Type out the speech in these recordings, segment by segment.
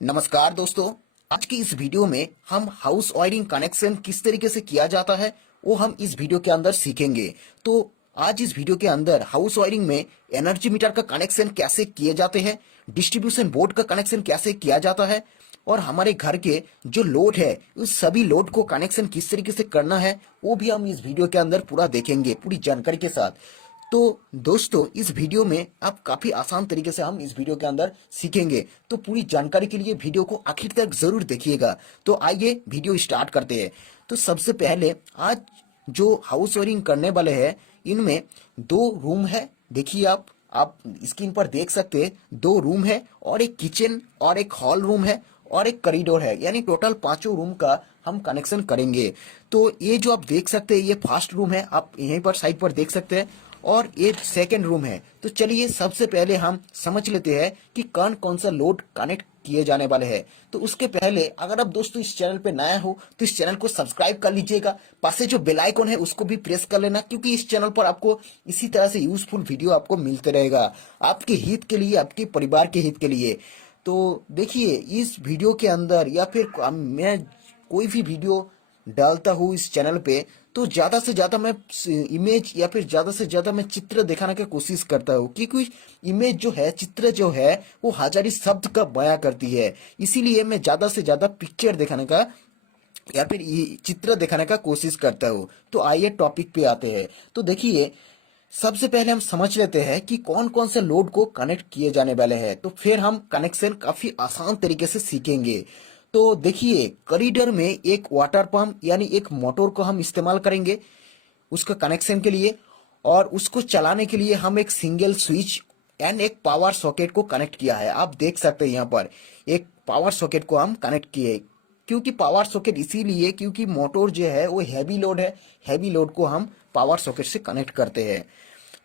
नमस्कार दोस्तों। आज की इस वीडियो में हम हाउस वायरिंग कनेक्शन किस तरीके से किया जाता है वो हम इस वीडियो के अंदर सीखेंगे। तो आज इस वीडियो के अंदर हाउस वायरिंग में एनर्जी मीटर का कनेक्शन कैसे किए जाते हैं, डिस्ट्रीब्यूशन बोर्ड का कनेक्शन कैसे किया जाता है और हमारे घर के जो लोड है उस सभी लोड को कनेक्शन किस तरीके से करना है वो भी हम इस वीडियो के अंदर पूरा देखेंगे पूरी जानकारी के साथ। तो दोस्तों इस वीडियो में आप काफी आसान तरीके से हम इस वीडियो के अंदर सीखेंगे, तो पूरी जानकारी के लिए वीडियो को आखिर तक जरूर देखिएगा। तो आइए वीडियो स्टार्ट करते हैं। तो सबसे पहले आज जो हाउस वायरिंग करने वाले हैं इनमें दो रूम है। देखिए आप स्क्रीन पर देख सकते हैं, दो रूम है और एक किचन और एक हॉल रूम है और एक कॉरिडोर है, यानी टोटल पांचों रूम का हम कनेक्शन करेंगे। तो ये जो आप देख सकते हैं ये फर्स्ट रूम है, आप यहीं पर साइड पर देख सकते हैं, और ये सेकंड रूम है। तो चलिए सबसे पहले हम समझ लेते हैं कि कौन कौन सा लोड कनेक्ट किए जाने वाले हैं। तो उसके पहले अगर आप दोस्तों इस चैनल पे नया हो तो इस चैनल को सब्सक्राइब कर लीजिएगा, पास से जो बेल आइकन है उसको भी प्रेस कर लेना, क्योंकि इस चैनल पर आपको इसी तरह से यूजफुल वीडियो आपको मिलते रहेगा, आपके हित के लिए, आपके परिवार के हित के लिए। तो देखिए इस वीडियो के अंदर या फिर मैं कोई भी वीडियो डालता हूँ इस चैनल पे तो ज्यादा से ज्यादा मैं इमेज या फिर ज्यादा से ज्यादा मैं चित्र दिखाने की कोशिश करता हूँ, क्योंकि इमेज जो है, चित्र जो है वो हजारी शब्द का बयां करती है। इसीलिए मैं ज्यादा से ज्यादा पिक्चर दिखाने का या फिर चित्र दिखाने का कोशिश करता हूँ। तो आइए टॉपिक पे आते हैं। तो देखिए सबसे पहले हम समझ लेते हैं कि कौन कौन से लोड को कनेक्ट किए जाने वाले हैं, तो फिर हम कनेक्शन काफी आसान तरीके से सीखेंगे। तो देखिए कॉरिडोर में एक वाटर पंप यानी एक मोटर को हम इस्तेमाल करेंगे उसका कनेक्शन के लिए, और उसको चलाने के लिए हम एक सिंगल स्विच एंड एक पावर सॉकेट को कनेक्ट किया है। आप देख सकते हैं यहाँ पर एक पावर सॉकेट को हम कनेक्ट किए, क्योंकि पावर सॉकेट इसीलिए क्योंकि मोटर जो है वो हैवी लोड है, हैवी लोड को हम पावर सॉकेट से कनेक्ट करते हैं।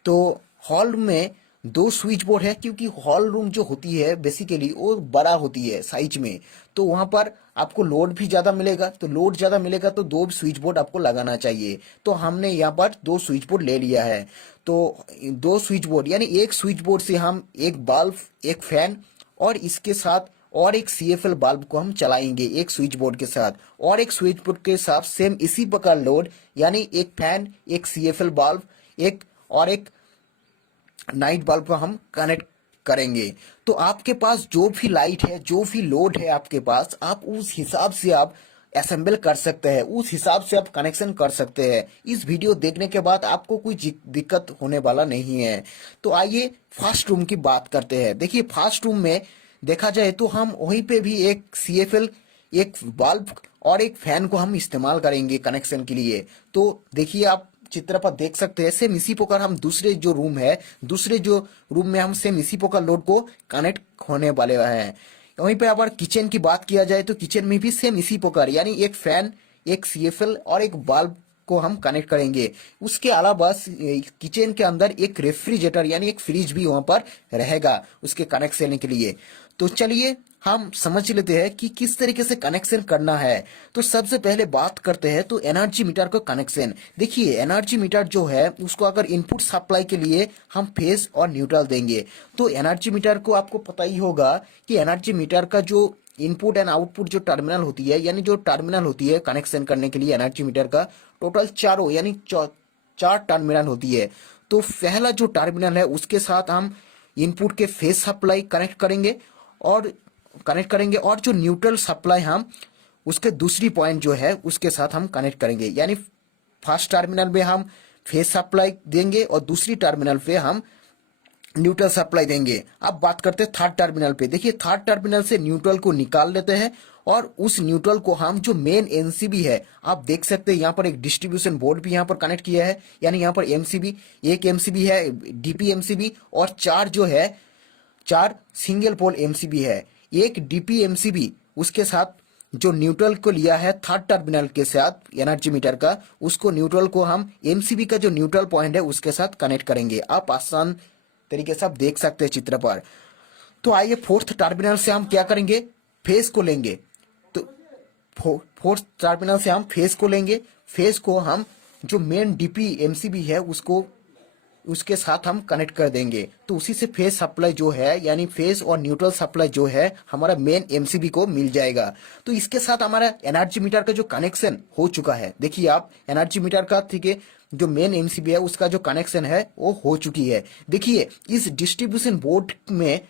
तो हॉल में दो स्विच बोर्ड है, क्योंकि हॉल रूम जो होती है बेसिकली वो बड़ा होती है साइज में, तो वहां पर आपको लोड भी ज्यादा मिलेगा। तो लोड ज्यादा मिलेगा तो दो स्विच बोर्ड आपको लगाना चाहिए। तो हमने यहाँ पर दो स्विच बोर्ड ले लिया है। तो दो स्विच बोर्ड यानी एक स्विच बोर्ड से हम एक बल्ब, एक फैन और इसके साथ और एक सीएफएल बल्ब को हम चलाएंगे एक स्विच बोर्ड के साथ, और एक स्विच बोर्ड के साथ सेम इसी प्रकार लोड यानी एक फैन, एक सीएफएल बल्ब, एक और एक नाइट बल्ब को हम कनेक्ट करेंगे। तो आपके पास जो भी लाइट है, जो भी लोड है आपके पास, आप उस हिसाब से आप असेंबल कर सकते हैं, उस हिसाब से आप कनेक्शन कर सकते हैं। इस वीडियो देखने के बाद आपको कोई दिक्कत होने वाला नहीं है। तो आइए फर्स्ट रूम की बात करते हैं। देखिए फर्स्ट रूम में देखा जाए तो हम वहीं पे भी एक सीएफएल, एक बल्ब और एक फैन को हम इस्तेमाल करेंगे कनेक्शन के लिए। तो देखिए आप चित्र पर देख सकते हैं सेम इसी प्रकार हम दूसरे जो रूम है, दूसरे जो रूम में हम सेम इसी प्रकार लोड को कनेक्ट होने वाले हैं। वहीं पे अगर किचन की बात किया जाए तो किचन में भी सेम इसी प्रकार यानी एक फैन, एक सीएफएल और एक बल्ब को हम कनेक्ट करेंगे। उसके अलावा किचन के अंदर एक रेफ्रिजरेटर यानी एक फ्रिज भी वहां पर रहेगा उसके कनेक्शन के लिए। तो चलिए हम समझ लेते हैं कि किस तरीके से कनेक्शन करना है। तो सबसे पहले बात करते हैं तो एनर्जी मीटर का कनेक्शन। देखिए एनर्जी मीटर जो है उसको अगर इनपुट सप्लाई के लिए हम फेज और न्यूट्रल देंगे, तो एनर्जी मीटर को आपको पता ही होगा कि एनर्जी मीटर का जो इनपुट एंड आउटपुट जो टर्मिनल होती है, यानी जो टर्मिनल होती है कनेक्शन करने के लिए एनर्जी मीटर का टोटल चारों यानी चार टर्मिनल होती है। तो पहला जो टर्मिनल है उसके साथ हम इनपुट के फेज सप्लाई कनेक्ट करेंगे और जो न्यूट्रल सप्लाई हम उसके दूसरी पॉइंट जो है उसके साथ हम कनेक्ट करेंगे। यानी फर्स्ट टर्मिनल में हम फेज सप्लाई देंगे और दूसरी टर्मिनल पे हम न्यूट्रल सप्लाई देंगे। अब बात करते हैं थर्ड टर्मिनल पे। देखिए थर्ड टर्मिनल से न्यूट्रल को निकाल लेते हैं और उस न्यूट्रल को हम जो मेन एमसीबी है, आप देख सकते हैं यहाँ पर एक डिस्ट्रीब्यूशन बोर्ड भी यहाँ पर कनेक्ट किया है, यानी यहाँ पर एमसीबी, एक एमसीबी है डीपी एमसीबी और चार जो है चार सिंगल पोल एमसीबी है। एक डीपी एमसीबी उसके साथ जो न्यूट्रल को लिया है थर्ड टर्मिनल के साथ एनर्जी मीटर का, उसको न्यूट्रल को हम एमसीबी का जो न्यूट्रल पॉइंट है उसके साथ कनेक्ट करेंगे। आप आसान तरीके से आप देख सकते हैं चित्र पर। तो आइए फोर्थ टर्मिनल से हम क्या करेंगे, फेज को लेंगे। तो फोर्थ टर्मिनल से हम फेज को लेंगे। फेज को हम जो मेन डीपी एमसीबी है उसको उसके साथ हम कनेक्ट कर देंगे। तो उसी से फेज सप्लाई जो है यानी फेज और न्यूट्रल सप्लाई जो है हमारा मेन एमसीबी को मिल जाएगा। तो इसके साथ हमारा एनर्जी मीटर का जो कनेक्शन हो चुका है, देखिए आप एनर्जी मीटर का, ठीक है, जो मेन एमसीबी है उसका जो कनेक्शन है वो हो चुकी है। देखिए इस डिस्ट्रीब्यूशन बोर्ड में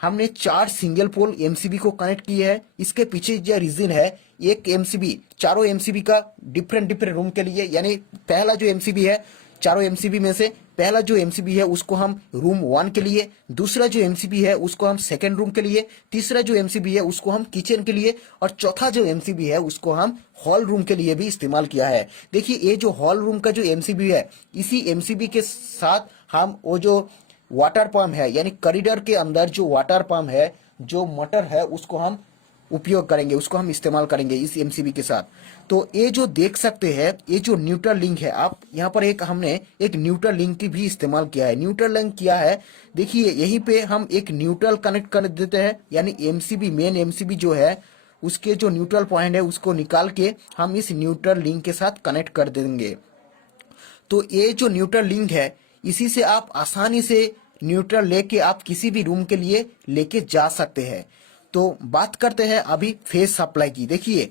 हमने 4 सिंगल पोल एमसीबी को कनेक्ट किया है। इसके पीछे जो रीजन है, एक एमसीबी चारों एमसीबी का डिफरेंट डिफरेंट रूम के लिए, यानी पहला जो एमसीबी है चारों एमसीबी में से पहला जो एमसीबी है उसको हम रूम 1 के लिए, दूसरा जो एमसीबी है उसको हम सेकंड रूम के लिए, तीसरा जो एमसीबी है उसको हम किचन के लिए, और चौथा जो एमसीबी है उसको हम हॉल रूम के लिए भी इस्तेमाल किया है। देखिए ये जो हॉल रूम का जो एमसीबी है, इसी एमसीबी के साथ हम वो जो वाटर पंप है यानी कॉरिडोर के अंदर जो वाटर पंप है, जो मोटर है, उसको हम उपयोग करेंगे, उसको हम इस्तेमाल करेंगे इस एमसीबी के साथ। तो ये जो देख सकते हैं, ये जो न्यूट्रल लिंक है, आप यहाँ पर हमने एक न्यूट्रल लिंक की भी इस्तेमाल किया है। न्यूट्रल लिंक किया है, देखिए यहीं पे हम एक न्यूट्रल कनेक्ट कर देते हैं, यानी एमसीबी मेन एमसीबी जो है उसके जो न्यूट्रल पॉइंट है उसको निकाल के हम इस न्यूट्रल लिंक के साथ कनेक्ट कर देंगे। तो ये जो न्यूट्रल लिंक है, इसी से आप आसानी से न्यूट्रल लेके आप किसी भी रूम के लिए लेके जा सकते हैं। तो बात करते हैं अभी फेज सप्लाई की। देखिए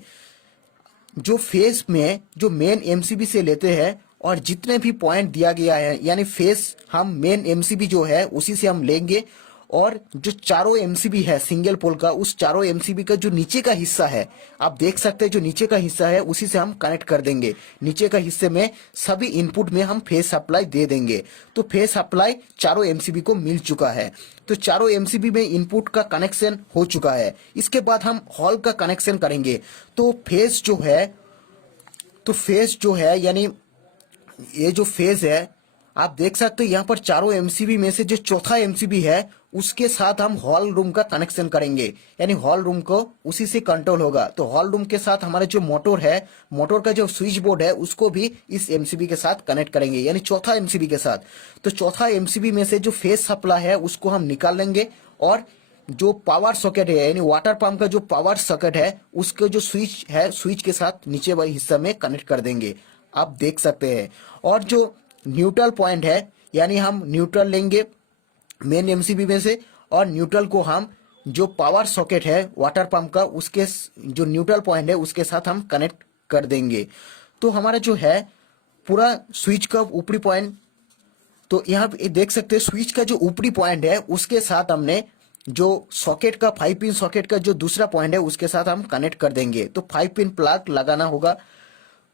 जो फेज में जो मेन एमसीबी से लेते हैं और जितने भी पॉइंट दिया गया है, यानी फेज हम मेन एमसीबी जो है उसी से हम लेंगे, और जो चारों एमसीबी है सिंगल पोल का, उस चारों एमसीबी का जो नीचे का हिस्सा है, आप देख सकते हैं जो नीचे का हिस्सा है उसी से हम कनेक्ट कर देंगे। नीचे का हिस्से में सभी इनपुट में हम फेज सप्लाई दे देंगे। तो फेज सप्लाई चारों एमसीबी को मिल चुका है। तो चारों एमसीबी में इनपुट का कनेक्शन हो चुका है। इसके बाद हम हॉल का कनेक्शन करेंगे। तो फेज जो है यानी ये जो फेज है, आप देख सकते हो यहाँ पर चारों एमसीबी में से जो चौथा एमसीबी है उसके साथ हम हॉल रूम का कनेक्शन करेंगे, यानी हॉल रूम को उसी से कंट्रोल होगा। तो हॉल रूम के साथ हमारा जो मोटर है, मोटर का जो स्विच बोर्ड है उसको भी इस एमसीबी के साथ कनेक्ट करेंगे, यानी चौथा एमसीबी के साथ। तो चौथा एमसीबी में से जो फेज सप्लाई है उसको हम निकाल लेंगे, और जो पावर सॉकेट है यानी वाटर पंप का जो पावर सॉकेट है उसके जो स्विच है, स्विच के साथ नीचे वाले हिस्सा में कनेक्ट कर देंगे, आप देख सकते हैं। और जो न्यूट्रल पॉइंट है, यानी हम न्यूट्रल लेंगे मेन एमसीबी में से, और न्यूट्रल को हम जो पावर सॉकेट है वाटर पंप का उसके जो न्यूट्रल पॉइंट है उसके साथ हम कनेक्ट कर देंगे। तो हमारा जो है पूरा स्विच का ऊपरी पॉइंट, तो यहाँ पे देख सकते हैं स्विच का जो ऊपरी पॉइंट है उसके साथ हमने जो सॉकेट का 5 पिन सॉकेट का जो दूसरा पॉइंट है उसके साथ हम कनेक्ट कर देंगे। तो 5 पिन प्लग लगाना होगा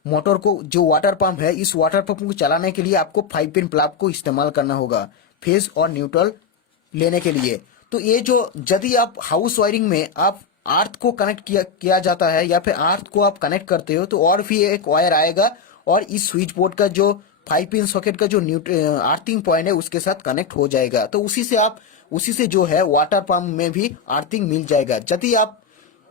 मोटर को। जो वाटर पंप है, इस वाटर पंप को चलाने के लिए आपको 5 पिन प्लग को इस्तेमाल करना होगा फेज और न्यूट्रल लेने के लिए। तो ये जो यदि आप हाउस वायरिंग में आप अर्थ को कनेक्ट किया जाता है या फिर अर्थ को आप कनेक्ट करते हो, तो और भी एक वायर आएगा और इस स्विच बोर्ड का जो 5 पिन सॉकेट का जो अर्थिंग पॉइंट है उसके साथ कनेक्ट हो जाएगा। तो उसी से जो है वाटर पंप में भी अर्थिंग मिल जाएगा यदि आप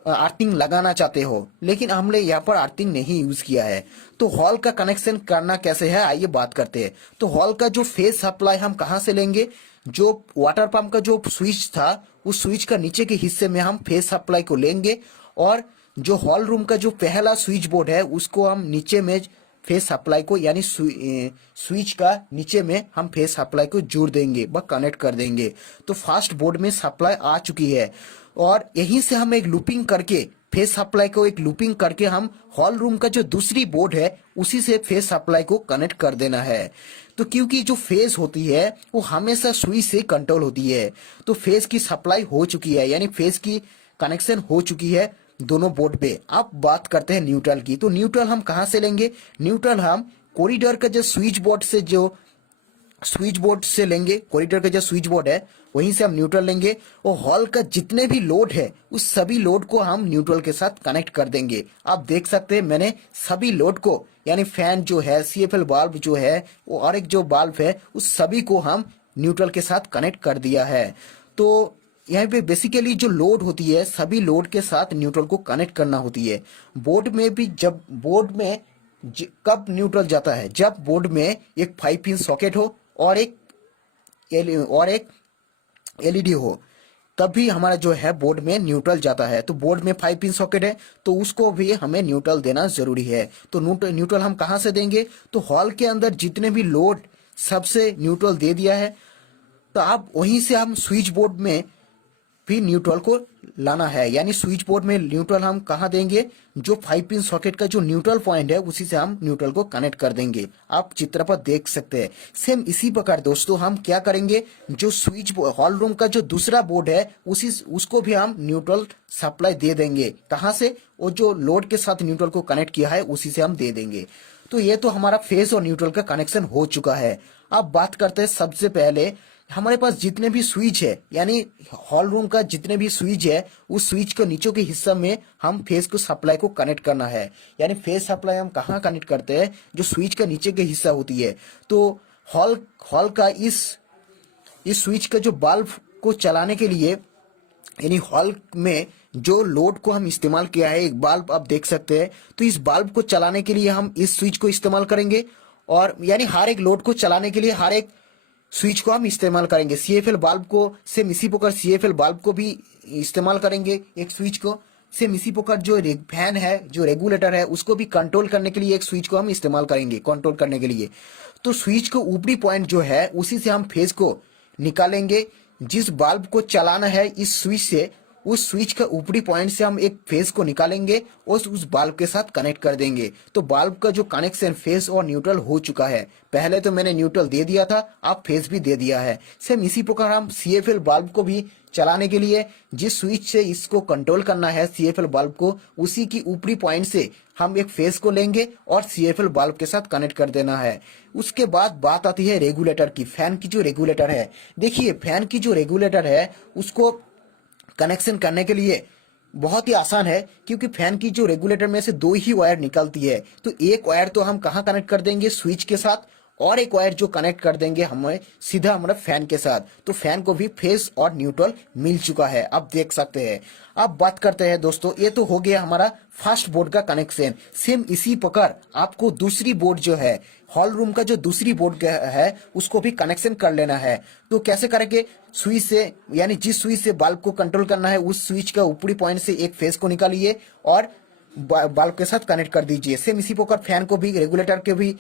अर्थिंग लगाना चाहते हो। लेकिन हमने यहाँ पर अर्थिंग नहीं यूज किया है। तो हॉल का कनेक्शन करना कैसे है, आइए बात करते हैं। तो हॉल का जो फेज सप्लाई हम कहाँ से लेंगे, जो वाटर पंप का जो स्विच था उस स्विच का नीचे के हिस्से में हम फेज सप्लाई को लेंगे, और जो हॉल रूम का जो पहला स्विच बोर्ड है उसको हम नीचे में फेज सप्लाई को यानी स्विच का नीचे में हम फेज सप्लाई को जोड़ देंगे व कनेक्ट कर देंगे। तो फर्स्ट बोर्ड में सप्लाई आ चुकी है, और यहीं से हम एक लूपिंग करके फेज सप्लाई को एक लूपिंग करके हम हॉल रूम का जो दूसरी बोर्ड है उसी से फेज सप्लाई को कनेक्ट कर देना है। तो क्योंकि जो फेज होती है वो हमेशा स्विच से कंट्रोल होती है, तो फेज की सप्लाई हो चुकी है यानी फेज की कनेक्शन हो चुकी है दोनों बोर्ड पे। अब बात करते हैं न्यूट्रल की। तो न्यूट्रल हम कहाँ से लेंगे, न्यूट्रल हम कॉरिडोर का जो स्विच बोर्ड से लेंगे। कॉरिडोर का जो स्विच बोर्ड है वहीं से हम न्यूट्रल लेंगे, और हॉल का जितने भी लोड है उस सभी लोड को हम न्यूट्रल के साथ कनेक्ट कर देंगे। आप देख सकते हैं मैंने सभी लोड को यानी फैन जो है, सीएफएल बाल्ब जो है, वो और एक जो बाल्ब है, उस सभी को हम न्यूट्रल के साथ कनेक्ट कर दिया है। तो यहाँ पे बेसिकली जो लोड होती है सभी लोड के साथ न्यूट्रल को कनेक्ट करना होती है। बोर्ड में भी जब बोर्ड में कब न्यूट्रल जाता है, जब बोर्ड में एक 5 पिन सॉकेट हो और एक एलईडी हो, तभी हमारा जो है बोर्ड में न्यूट्रल जाता है। तो बोर्ड में 5 पिन सॉकेट है तो उसको भी हमें न्यूट्रल देना जरूरी है। तो न्यूट्रल हम कहाँ से देंगे, तो हॉल के अंदर जितने भी लोड सबसे न्यूट्रल दे दिया है। तो अब वहीं से हम स्विच बोर्ड में भी न्यूट्रल को लाना है, यानी स्विच बोर्ड में न्यूट्रल हम कहाँ देंगे, जो 5 पिन सॉकेट का जो न्यूट्रल पॉइंट है उसी से हम न्यूट्रल को कनेक्ट कर देंगे। आप चित्र पर देख सकते हैं। सेम इसी प्रकार दोस्तों हम क्या करेंगे, जो स्विच हॉल रूम का जो दूसरा बोर्ड है उसको भी हम न्यूट्रल सप्लाई दे देंगे। कहाँ से, वो जो लोड के साथ न्यूट्रल को कनेक्ट किया है उसी से हम दे देंगे। तो ये तो हमारा फेज और न्यूट्रल का कनेक्शन हो चुका है। अब बात करते हैं सबसे पहले हमारे पास जितने भी स्विच है, यानी हॉल रूम का जितने भी स्विच है, उस स्विच के नीचे के हिस्सा में हम फेज को सप्लाई को कनेक्ट करना है। यानी फेज सप्लाई हम कहाँ कनेक्ट करते हैं, जो स्विच का नीचे के हिस्सा होती है। तो हॉल का इस स्विच का जो बल्ब को चलाने के लिए, यानी हॉल में जो लोड को हम इस्तेमाल किया है, एक बल्ब आप देख सकते हैं, तो इस बल्ब को चलाने के लिए हम इस स्विच को इस्तेमाल करेंगे। और यानी हर एक लोड को चलाने के लिए हर एक स्विच को हम इस्तेमाल करेंगे। सीएफएल बल्ब को सेम इसी प्रकार सीएफएल बल्ब को भी इस्तेमाल करेंगे एक स्विच को। सेम इसी प्रकार जो फैन है, जो रेगुलेटर है, उसको भी कंट्रोल करने के लिए एक स्विच को हम इस्तेमाल करेंगे कंट्रोल करने के लिए। तो स्विच को ऊपरी पॉइंट जो है उसी से हम फेज को निकालेंगे। जिस बल्ब को चलाना है इस स्विच से, उस स्विच का ऊपरी पॉइंट से हम एक फेज को निकालेंगे और उस बल्ब के साथ कनेक्ट कर देंगे। तो बल्ब का जो कनेक्शन फेज और न्यूट्रल हो चुका है। पहले तो मैंने न्यूट्रल दे दिया था, अब फेज भी दे दिया है। सेम इसी प्रकार हम सीएफएल बल्ब को भी चलाने के लिए जिस स्विच से इसको कंट्रोल करना है सीएफएल बल्ब को, उसी की ऊपरी पॉइंट से हम एक फेज को लेंगे और सीएफएल बल्ब के साथ कनेक्ट कर देना है। उसके बाद बात आती है रेगुलेटर की। फैन की जो रेगुलेटर है, देखिए फैन की जो रेगुलेटर है उसको कनेक्शन करने के लिए बहुत ही आसान है, क्योंकि फैन की जो रेगुलेटर में से दो ही वायर निकलती है। तो एक वायर तो हम कहाँ कनेक्ट कर देंगे, स्विच के साथ, और एक वायर जो कनेक्ट कर देंगे हमें सीधा हमारे फैन के साथ। तो फैन को भी फेज और न्यूट्रल मिल चुका है, आप देख सकते हैं। अब बात करते हैं दोस्तों, ये तो हो गया हमारा फर्स्ट बोर्ड का कनेक्शन। सेम इसी प्रकार आपको दूसरी बोर्ड जो है, हॉल रूम का जो दूसरी बोर्ड है, उसको भी कनेक्शन कर लेना है। तो कैसे करेंगे, स्विच से, यानी जिस स्विच से बल्ब को कंट्रोल करना है उस स्विच का ऊपरी पॉइंट से एक फेज को निकालिए और बल्ब के साथ कनेक्ट कर दीजिए। सेम इसी प्रकार फैन को भी, रेगुलेटर के भी,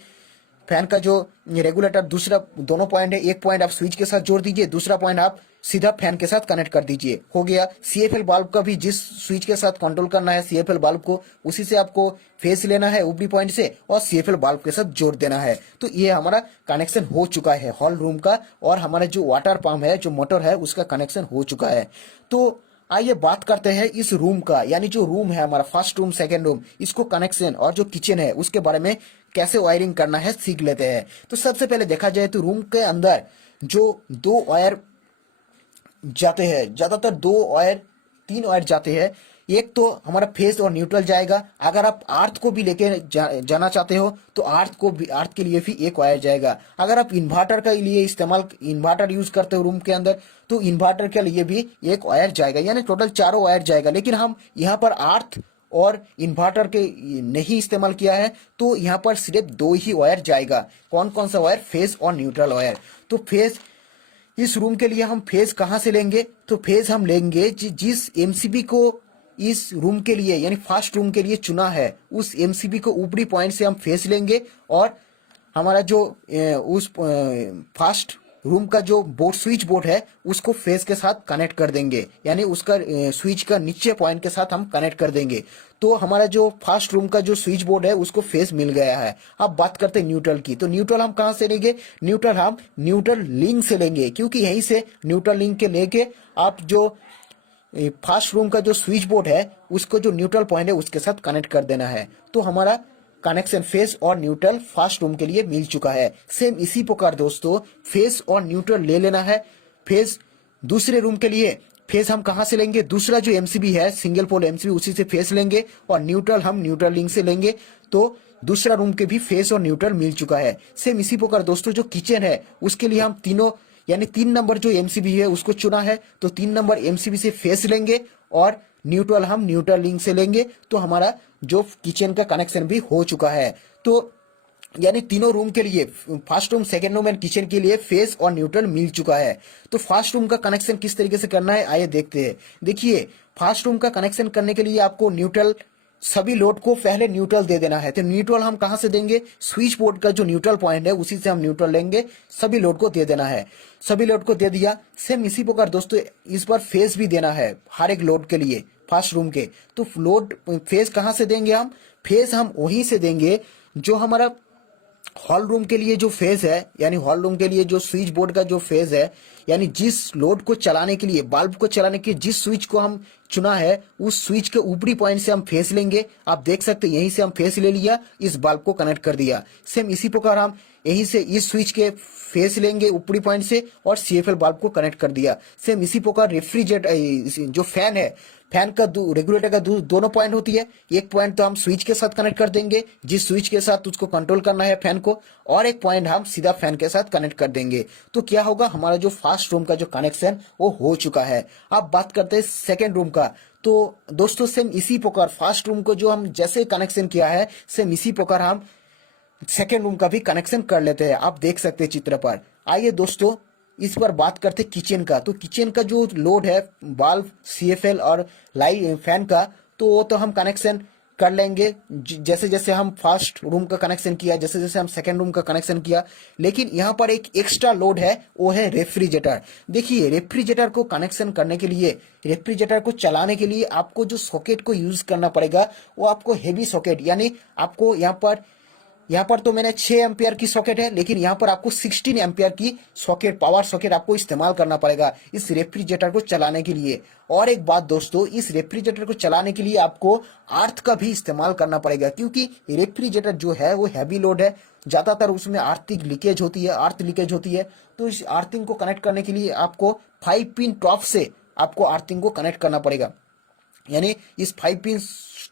फैन का जो रेगुलेटर दूसरा दोनों पॉइंट है, एक पॉइंट आप स्विच के साथ जोड़ दीजिए, दूसरा पॉइंट आप सीधा फैन के साथ कनेक्ट कर दीजिए। हो गया। सीएफएल बल्ब का भी जिस स्विच के साथ कंट्रोल करना है सीएफएल बल्ब को, उसी से आपको फेस लेना है ऊपरी पॉइंट से और सीएफएल बल्ब के साथ जोड़ देना है। तो ये हमारा कनेक्शन हो चुका है हॉल रूम का, और हमारा जो वाटर पंप है, जो मोटर है, उसका कनेक्शन हो चुका है। तो आइए बात करते हैं इस रूम का, यानी जो रूम है हमारा फर्स्ट रूम, सेकेंड रूम, इसको कनेक्शन और जो किचन है उसके बारे में कैसे वायरिंग करना है सीख लेते हैं। तो सबसे पहले देखा जाए तो रूम के अंदर जो दो वायर जाते हैं, ज्यादातर दो वायर, तीन वायर जाते हैं। एक तो हमारा फेस और न्यूट्रल जाएगा। अगर आप अर्थ को भी लेके जाना चाहते हो तो अर्थ के लिए भी एक वायर जाएगा। अगर आप इन्वर्टर के लिए इन्वर्टर यूज करते हो रूम के अंदर, तो इन्वर्टर के लिए भी एक वायर जाएगा, यानी टोटल चारों वायर जाएगा। लेकिन हम यहाँ पर अर्थ और इन्वर्टर के नहीं इस्तेमाल किया है, तो यहाँ पर सिर्फ दो ही वायर जाएगा। कौन कौन सा वायर, फेज और न्यूट्रल वायर। तो फेज, इस रूम के लिए हम फेज कहाँ से लेंगे, तो फेज हम लेंगे जिस एमसीबी को इस रूम के लिए, यानी फर्स्ट रूम के लिए चुना है, उस एमसीबी को ऊपरी पॉइंट से हम फेज लेंगे और हमारा जो उस फर्स्ट रूम का जो बोर्ड, स्विच बोर्ड है, उसको फेज के साथ कनेक्ट कर देंगे, यानी उसका स्विच का नीचे पॉइंट के साथ हम कनेक्ट कर देंगे। तो हमारा जो फर्स्ट रूम का जो स्विच बोर्ड है उसको फेज मिल गया है। अब बात करते हैं न्यूट्रल की। तो न्यूट्रल हम कहां से लेंगे, न्यूट्रल हम न्यूट्रल लिंक से लेंगे, क्योंकि यहीं से न्यूट्रल लिंक के लेके आप जो फर्स्ट रूम का जो स्विच बोर्ड है उसको जो न्यूट्रल पॉइंट है उसके साथ कनेक्ट कर देना है। तो हमारा कनेक्शन फेस और न्यूट्रल फर्स्ट रूम के लिए मिल चुका है। सेम इसी प्रकार दोस्तों फेस और न्यूट्रल ले लेना है। फेस दूसरे रूम के लिए फेस हम कहां से लेंगे, दूसरा जो एमसीबी है, सिंगल पोल एमसीबी, उसी से फेस लेंगे, और न्यूट्रल हम न्यूट्रल लिंक से लेंगे। तो दूसरा रूम के भी फेस और न्यूट्रल मिल चुका है। सेम इसी प्रकार दोस्तों जो किचन है उसके लिए हम तीनों, यानी 3 नंबर जो एमसीबी है उसको चुना है, तो 3 नंबर एमसीबी से फेस लेंगे और न्यूट्रल हम न्यूट्रल लिंक से लेंगे। तो हमारा जो किचन का कनेक्शन भी हो चुका है। तो यानी तीनों रूम के लिए, first room, second room and kitchen के लिए फेस और न्यूट्रल मिल चुका है। तो फर्स्ट रूम का कनेक्शन किस तरीके से करना है आइए देखते हैं। देखिए फर्स्ट रूम का कनेक्शन करने के लिए आपको न्यूट्रल सभी लोड को पहले न्यूट्रल दे देना है। तो न्यूट्रल हम कहां से देंगे, स्विच बोर्ड का जो न्यूट्रल पॉइंट है उसी से हम न्यूट्रल लेंगे, सभी लोड को दे देना है। सभी लोड को दे दिया। सेम इसी प्रकार दोस्तों इस पर फेज भी देना है हर एक लोड के लिए फर्स्ट रूम के। तो लोड फेज कहां से देंगे हम, फेज हम वहीं से देंगे जो हमारा हॉल रूम के लिए जो फेज है, यानी हॉल रूम के लिए जो स्विच बोर्ड का जो फेज है, यानी जिस लोड को चलाने के लिए, बल्ब को चलाने के लिए जिस स्विच को हम चुना है उस स्विच के ऊपरी पॉइंट से हम फेस लेंगे। आप देख सकते हैं यहीं से हम फेस ले लिया, इस बल्ब को कनेक्ट कर दिया। सेम इसी प्रकार हम यहीं से इस स्विच के फेस लेंगे ऊपरी पॉइंट से और सीएफएल बल्ब को कनेक्ट कर दिया। सेम इसी प्रकार रेफ्रिजरेटर जो फैन है, फैन का रेगुलेटर का दोनों पॉइंट होती है। एक पॉइंट तो हम स्विच के साथ कनेक्ट कर देंगे जिस स्विच के साथ उसको कंट्रोल करना है फैन को, और एक पॉइंट हम सीधा फैन के साथ कनेक्ट कर देंगे। तो क्या होगा, हमारा जो फर्स्ट रूम का जो कनेक्शन वो हो चुका है। अब बात करते हैं सेकेंड रूम का। तो दोस्तों सेम इसी प्रकार फर्स्ट रूम को जो हम जैसे कनेक्शन किया है, सेम इसी प्रकार हम सेकेंड रूम का भी कनेक्शन कर लेते हैं। आप देख सकते हैं चित्र पर। आइए दोस्तों इस पर बात करते हैं किचन का। तो किचन का जो लोड है बल्ब, सीएफएल और लाइट फैन का, तो वो तो हम कनेक्शन कर लेंगे जैसे जैसे हम फर्स्ट रूम का कनेक्शन किया, जैसे जैसे हम सेकेंड रूम का कनेक्शन किया। लेकिन यहाँ पर एक एक्स्ट्रा लोड है, वो है रेफ्रिजरेटर। देखिए रेफ्रिजरेटर को कनेक्शन करने के लिए, रेफ्रिजरेटर को चलाने के लिए आपको जो सॉकेट को यूज करना पड़ेगा वो आपको हेवी सॉकेट, यानी आपको यहाँ पर तो मैंने 6 एम्पियर की सॉकेट है, लेकिन यहाँ पर आपको 16 एम्पियर की सॉकेट, पावर सॉकेट आपको इस्तेमाल करना पड़ेगा इस रेफ्रिजरेटर को चलाने के लिए। और एक बात दोस्तों, इस रेफ्रिजरेटर को चलाने के लिए आपको अर्थ का भी इस्तेमाल करना पड़ेगा, क्योंकि रेफ्रिजरेटर जो है वो हैवी लोड है, ज्यादातर उसमें आर्थिंग लीकेज होती है, अर्थ लीकेज होती है। तो इस अर्थिंग को कनेक्ट करने के लिए आपको 5 पिन टॉप से आपको अर्थिंग को कनेक्ट करना पड़ेगा। यानी इस 5 पिन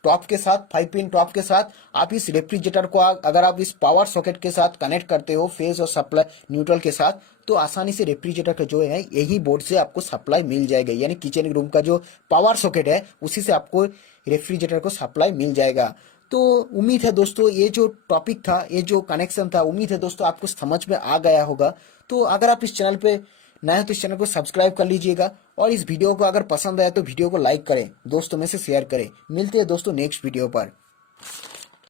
टॉप के साथ, 5 पिन टॉप के साथ आप इस रेफ्रिजरेटर को अगर आप इस पावर सॉकेट के साथ कनेक्ट करते हो फेज और सप्लाई न्यूट्रल के साथ, तो आसानी से रेफ्रिजरेटर का जो है यही बोर्ड से आपको सप्लाई मिल जाएगा। यानी किचन रूम का जो पावर सॉकेट है उसी से आपको रेफ्रिजरेटर को सप्लाई मिल जाएगा। तो उम्मीद है दोस्तों ये जो टॉपिक था, ये जो कनेक्शन था, उम्मीद है दोस्तों आपको समझ में आ गया होगा। तो अगर आप इस चैनल पे नए हैं तो इस चैनल को सब्सक्राइब कर लीजिएगा, और इस वीडियो को अगर पसंद आया तो वीडियो को लाइक करें, दोस्तों में से शेयर करें। मिलते हैं दोस्तों नेक्स्ट वीडियो पर।